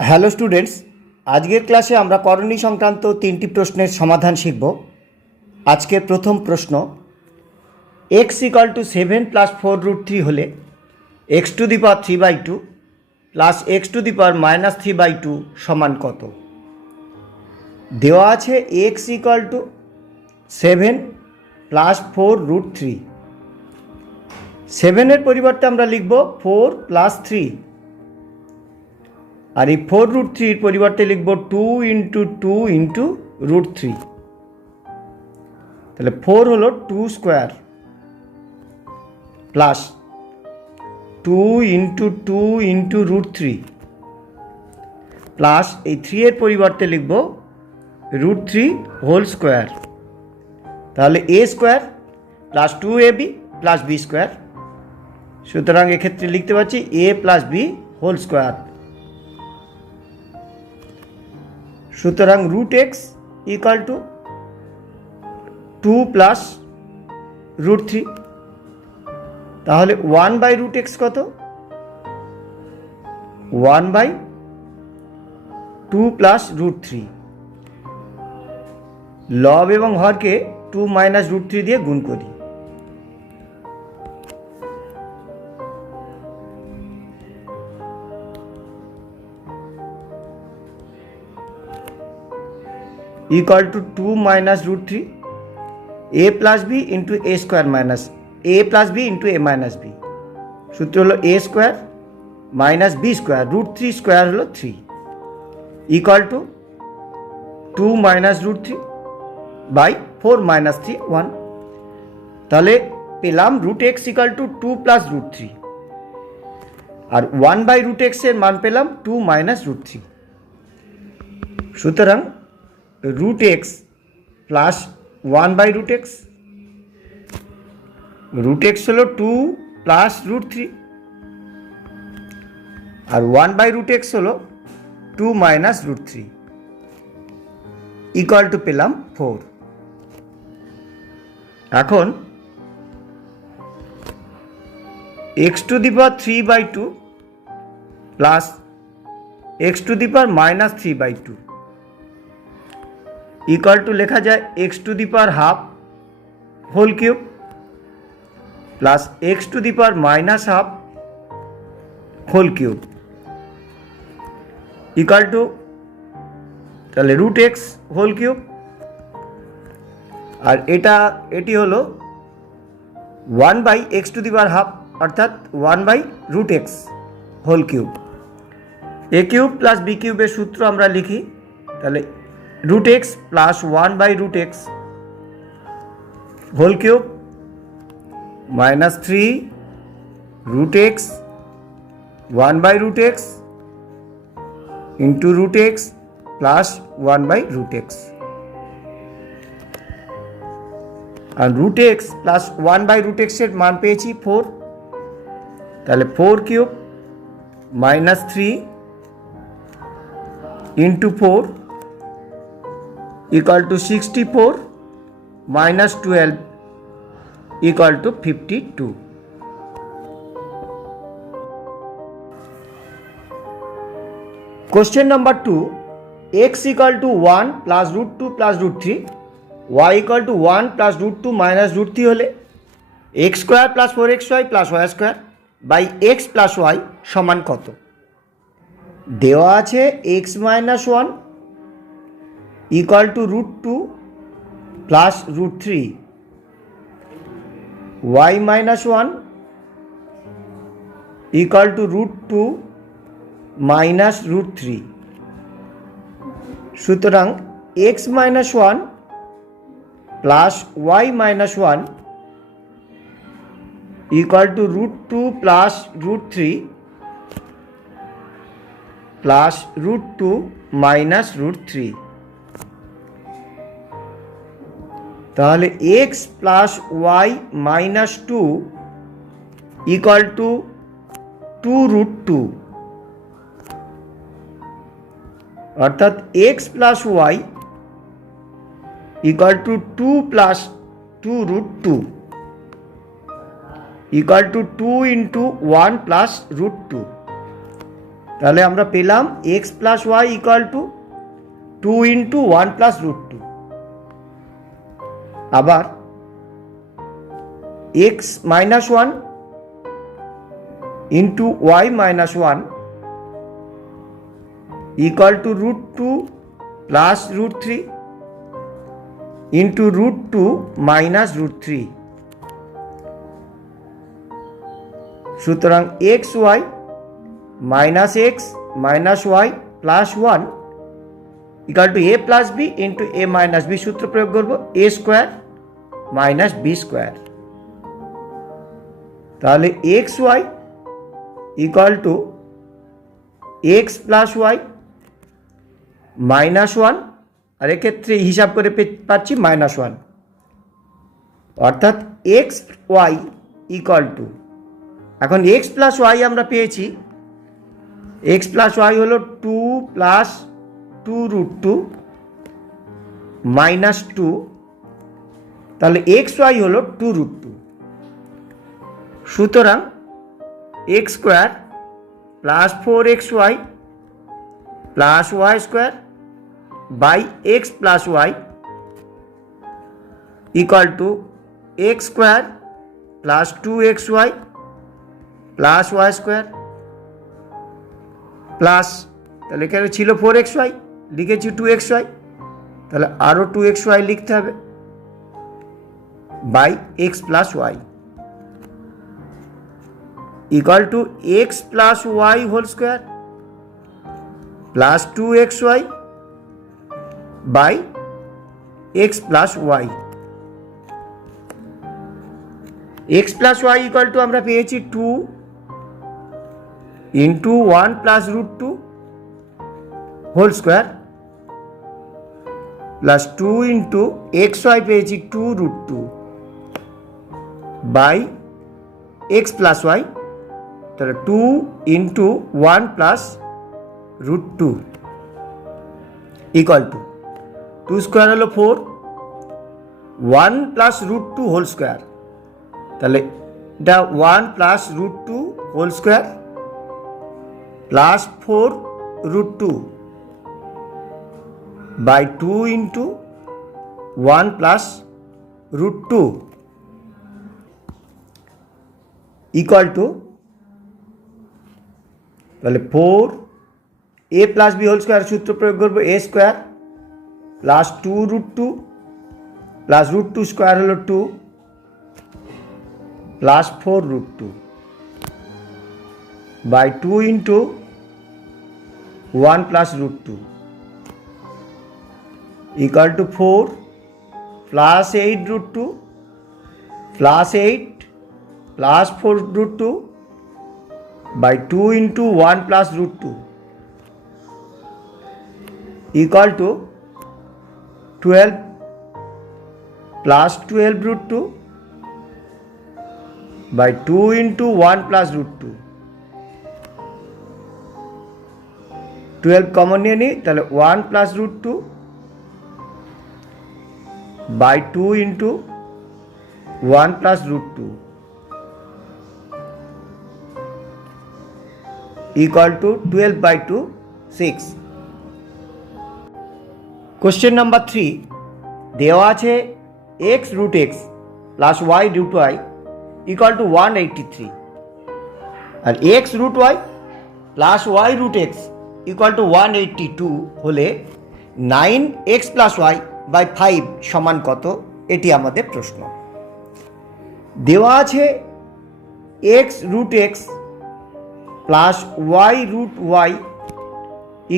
Hello students, আজকের ক্লাসে আমরা করণী সংক্রান্ত 3টি প্রশ্নের সমাধান শিখব। আজকের প্রথম প্রশ্ন, x = 7 + 4√3 হলে x⁻³ প্লাস x⁻³ সমান কত? দেওয়া আছে x = 7 + 4√3। 7-এর পরিবর্তে আমরা লিখব 4 + 3, আর এই 4√3-এর পরিবর্তে লিখব 2 × 2 × √3। তাহলে 4 হলো 2 স্কোয়ার প্লাস 2 × 2 × √3 প্লাস এই 3-এর পরিবর্তে লিখব √3 হোল স্কোয়ার। তাহলে a square plus 2ab plus b square. সুতরাং এক্ষেত্রে লিখতে পাচ্ছি a plus b whole square. সুতরাং √x = 2 + √3। তাহলে 1/√x কত? 1/2 + √3। লব এবং হরকে 2 - √3 দিয়ে গুণ করি। = 2 - √3 a + b × a² - a + b × a - b। সূত্র হলো a² - b² √3 স্কোয়ার হলো 3 = 2 - √3 / 4 - 3 1। তাহলে পেলাম √x = 2 + √3, আর 1/√x এর মান পেলাম 2 - √3। সুতরাং √x প্লাস 1/√x, √x হলো 2 + √3, আর 1/√x হলো 2 - √3 = পেলাম 4। এখন x⁻³ প্লাস x⁻³ লেখা যায় x⁻½ whole cube plus x⁻½ whole cube তাহলে √x হোল কিউব, আর এটি হলো 1/x⁻½ অর্থাৎ 1/√x whole cube. a³ + b³ এর সূত্র আমরা লিখি। তাহলে √x plus 1/√x whole cube minus 3 √x 1/√x into √x plus 1/√x, আর √x প্লাস 1/√x এর মান পেয়েছি 4। তাহলে 4³ minus 3 into 4 = 64 minus 12 = 52। Question number 2, x = 1 + √2 + √3, y = 1 + √2 - √3 হলে x² + 4xy + y² / x + y সমান কত? দেওয়া আছে x - 1 = √2 + √3, y - 1 = √2 - √3। সুতরাং x - 1 প্লাস y - 1 √2 + √3 প্লাস √2 - √3। তাহলে x প্লাস y মাইনাস 2 = 2√2, অর্থাৎ x প্লাস y = 2 + 2√2 = 2 × 1 + √2। তাহলে আমরা পেলাম x plus y equal to 2 into 1 plus root 2। আবার x minus 1 into y minus 1 equal to root 2 plus root 3 into root 2 minus root 3। সুতরাং x y minus x minus y plus 1 equal to a plus b into a minus b. সূত্র প্রয়োগ করব a square minus b square. তাহলে x y equal to x plus Y minus 1, আর এক্ষেত্রে হিসাব করে পাচ্ছি minus 1, অর্থাৎ এক্স ওয়াই ইকুয়াল টু, এখন এক্স প্লাস ওয়াই আমরা পেয়েছি, এক্স প্লাস ওয়াই হলো 2 প্লাস 2 রুট 2 মাইনাস 2, তাহলে এক্স ওয়াই হলো 2 রুট 2। সুতরাং এক্স স্কোয়ার প্লাস 4xy প্লাস y square by x plus y equal to x square plus 2xy plus y square plus, তাহলে এখানে ছিল 4xy, লিখেছি 2xy, তাহলে আরও 2xy লিখতে হবে by x plus y equal to x plus y whole square plus 2xy by x plus y. X plus y equal to আমরা পেয়েছি 2 into 1 plus root 2 whole square plus 2 into x y পেয়েছি 2 root 2 by x plus y, তাহলে 2 into 1 plus root 2 equal to 2 square হলো 4, 1 plus root 2 whole square, তাহলে এটা 1 plus root 2 whole square plus 4 root 2 by 2 into 1 plus root 2 equal to, তাহলে 4 a plus b whole square সূত্র প্রয়োগ করবো a square plus 2 root 2 plus root 2 square হলো 2 plus 4 root 2 by 2 into 1 plus root 2 equal to 4 plus 8 root 2 plus 8 plus 4 root 2 by 2 into 1 plus root 2 equal to 12 plus 12 root 2 by 2 into 1 plus root 2, 12 common নিয়ে নিই, তাহলে 1 plus root 2 by 2 into 1 plus root 2 equal to 12 by 2, 6. Question number 3, দেওয়া আছে x root x plus y root y equal to 183 R x root y plus y root x equal to 182 হলে 9x plus y by 5 সমান কত, এটি আমাদের প্রশ্ন। দেওয়া আছে x root x plus y root y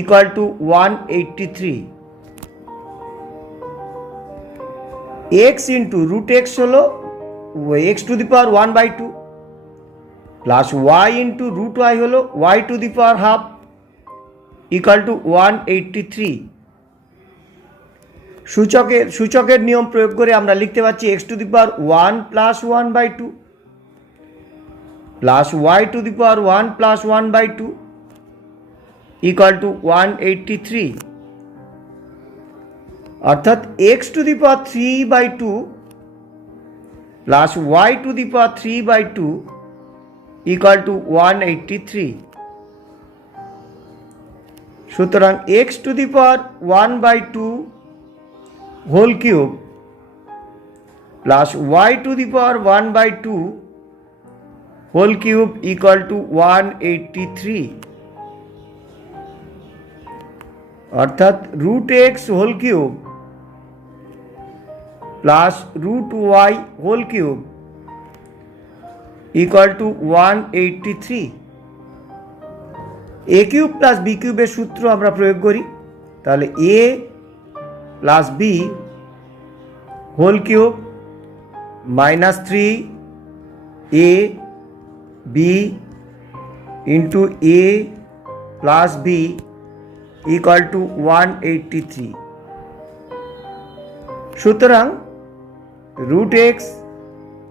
equal to 183, x into root x হলো x to the power 1/2 plus y into root y হলো y to the power half equal to 183। সূচকের নিয়ম প্রয়োগ করে আমরা লিখতে পারছি x to the power 1 plus 1/2 plus y to the power 1 plus 1/2 equal to 183, অর্থাৎ x to the power 3/2 plus y to the power 3/2 equal to 183। সুতরাং x⁴ whole cube plus y⁴ whole cube equal to 183, অর্থাৎ √x whole cube plus √y whole cube equal to 183। A cube plus b কিউবের সূত্র আমরা প্রয়োগ করি, তাহলে a plus b whole cube -3 a b into a plus b equal to 183। সুতরাং √x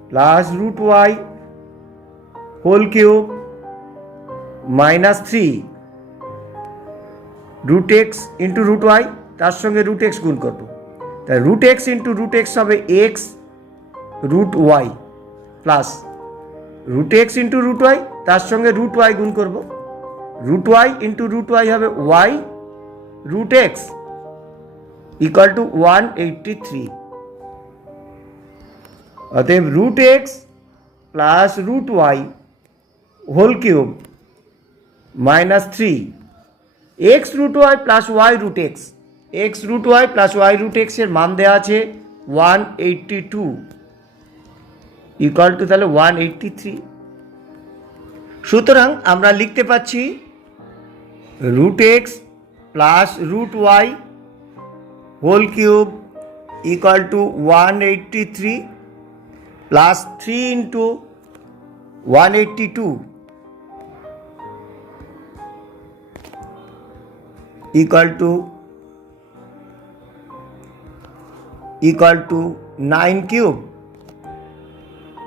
plus √y whole cube -3 √x into √y, তার সঙ্গে √x গুণ করব, তাই √x ইন্টু √x হবে x √y plus √x into √y, তার সঙ্গে √y গুণ করব, √y ইন্টু √y হবে y √x ইকুয়াল টু 183। অতএব √x plus √y whole cube -3 x √y plus y √x, x √y plus y √x এর মান দেওয়া আছে 182 ইকুয়াল টু তাহলে 183। সুতরাং আমরা লিখতে পাচ্ছি √x plus √y whole cube equal to 183 plus 3 into 182 equal to 9 cube.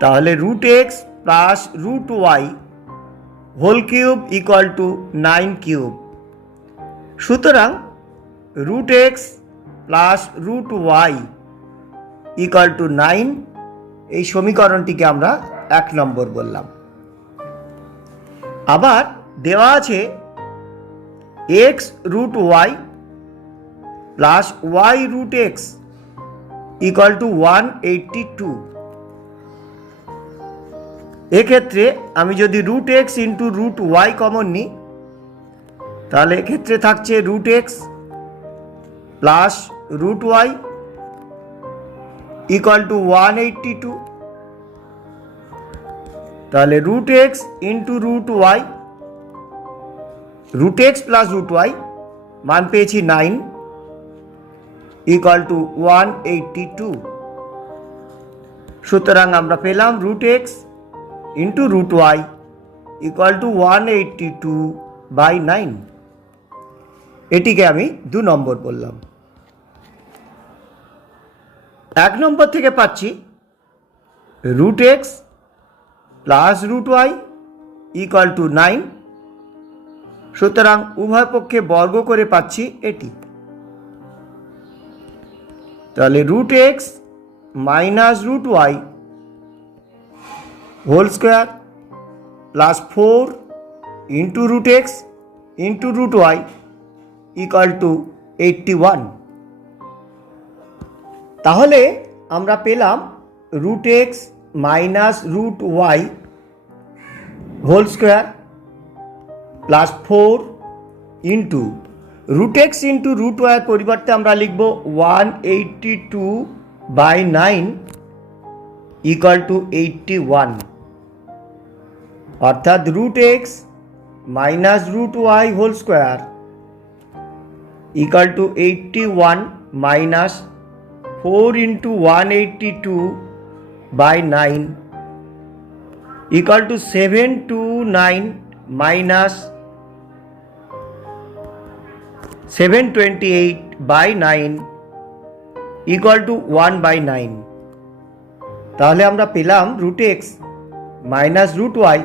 তাহলে √x plus √y whole cube equal to 9 cube. সুতরাং √x plus √y equal to 9, এই সমীকরণটিকে আমরা 1 নম্বর বললাম। আবার দেওয়া আছে x √y plus y √x equal two 182। এক্ষেত্রে আমি যদি √x ইন্টু √y কমন নিই, তাহলে এক্ষেত্রে থাকছে √x plus √y equal two 182। তাহলে √x into √y, √x plus √y মান পেয়েছি 9 ইকুয়াল টু 182। সুতরাং আমরা পেলাম √x into √y equal two 182/9। এটিকে আমি 2 নম্বর বললাম। 1 নম্বর থেকে পাচ্ছি √x plus √y equal to 9। সুতরাং উভয় পক্ষে বর্গ করে পাচ্ছি এটি। তাহলে √x minus √y whole square plus 4 into √x into √y equal to 81। তাহলে আমরা পেলাম √x minus √y whole square plus 4 into √x into √y এর পরিবর্তে আমরা লিখব 182/9 ইকুয়াল টু 81, অর্থাৎ √x minus √y whole square equal to 81 minus 4 into 182/9 equal to 729 minus 728/9 equal to 1/9। তাহলে আমরা পেলাম √x minus √y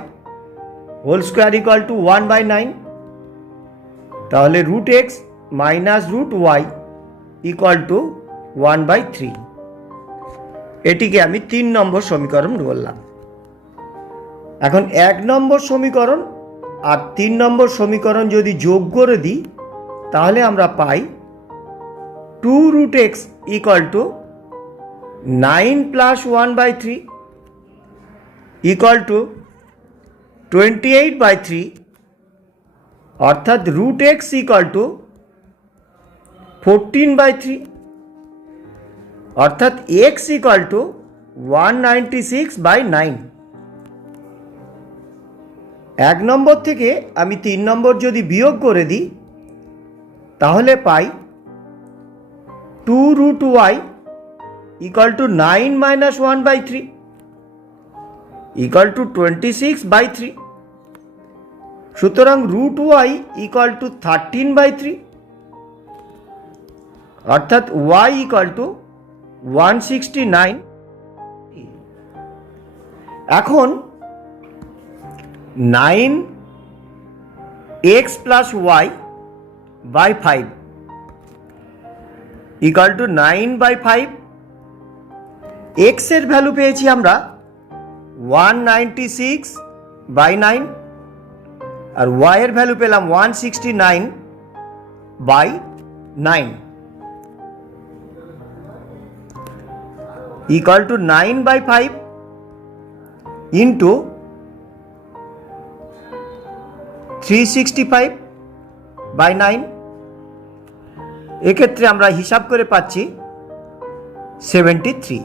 whole square equal to 1/9। তাহলে √x minus √y equal to 1/3। এটিকে আমি 3 নম্বর সমীকরণ বললাম। এখন 1 নম্বর সমীকরণ আর 3 নম্বর সমীকরণ যদি যোগ করে দিই, তাহলে আমরা পাই 2 root x equal to 9 plus 1/3 equal to 28/3, অর্থাৎ root x equal to 14/3, অর্থাৎ x equal to 196/9। 1 নম্বর থেকে আমি 3 নম্বর যদি বিয়োগ করে দিই তাহলে পাই 2 root y equal to 9 minus 1/3 equal to 26/3, সুতরাং root y equal to 13/3, অর্থাৎ y equal to 169। এখন 9x plus y by 5 equal to 9/5, x এর ভ্যালু পেয়েছি আমরা 196/9 আর y এর ভ্যালু পেলাম 169/9 equal to 9/5 into 365/9। এক্ষেত্রে আমরা হিসাব করে পাচ্ছি 73।